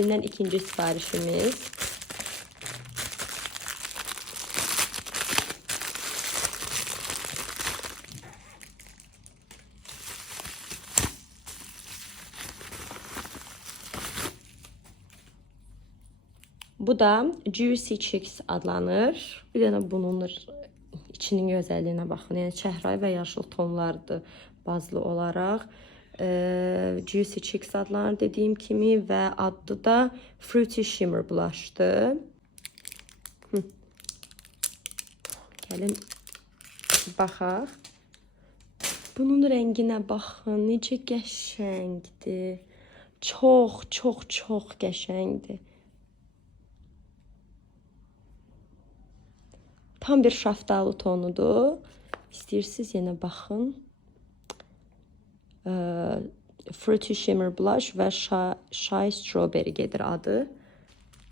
serisindən ikinci sifarişimiz. Bu da Juicy Chicks adlanır. Bir dənə bunun içinin gözəlliyinə baxın. Yəni çəhrayı və yaşıl tonlardır bazlı olaraq. Juicy Chicks adlanır dediyim kimi və adı da Fruity Shimmer blush'dır. Gəlin baxaq. Bunun rənginə baxın, necə qəşəngdir. Çox qəşəngdir. Tam bir şaftalı tonudur. İstəyirsiniz yenə baxın. Fruity Shimmer Blush və Shy Strawberry gedir adı.